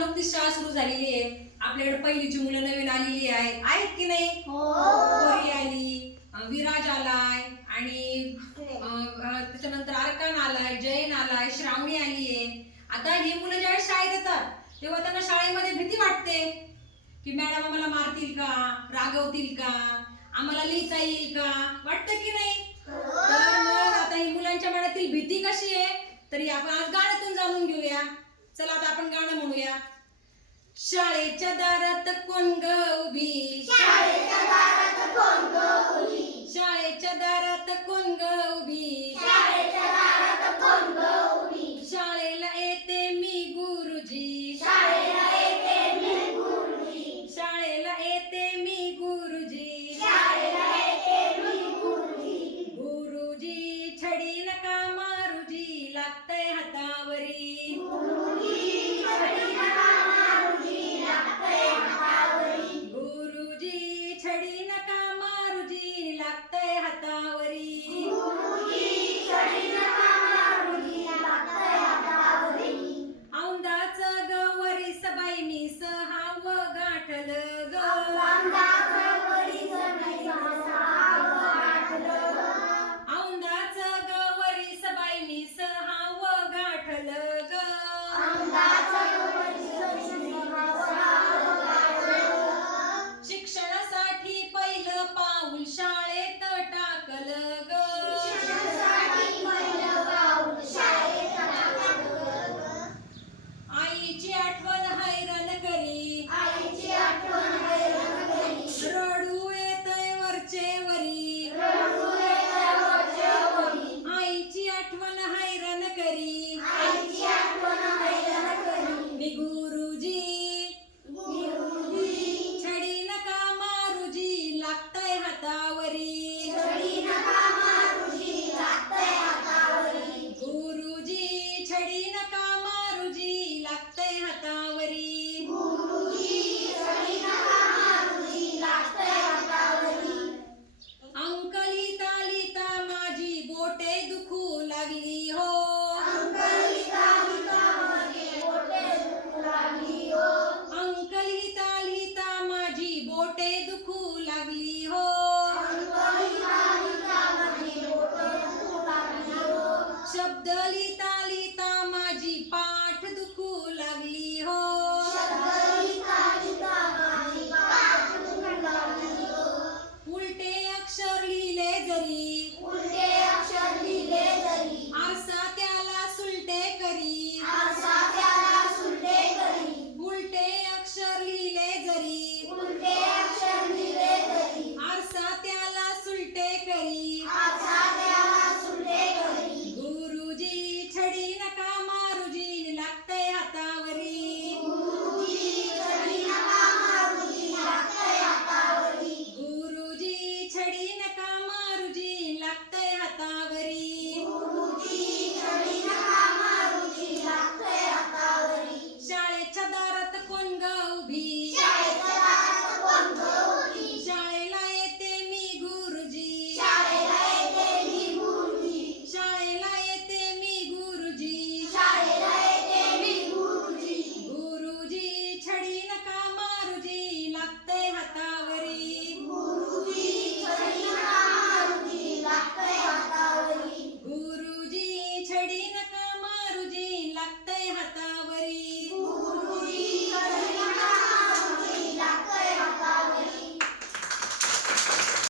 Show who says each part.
Speaker 1: नुकतीच शाळा सुरू झालेली आहे. आपल्याकडे पहिलीची मुलं नवीन आलेली आहेत आहेत की नाही?
Speaker 2: हो.
Speaker 1: परी आली विराज आलाय आणि त्याच्यानंतर अर्कान आलाय जैन आलाय श्रावणी आली आहे. आता ही मुलं ज्यावेळेस शाळेत येतात तेव्हा त्यांना शाळेमध्ये भीती वाटते. की मॅडम आम्हाला मारतील का? रागवतील का? आम्हाला लिहिता येईल का? वाटतं की नाही? तर मग आता ही मुलांच्या मनातील भीती कशी आहे? तरी आपण आज गाण्यातून जाणून घेऊया. चला आता आपण गाणं म्हणूया. शाळेच्या दारात कोण ग उभी? शाळेच्या दारात कोण ग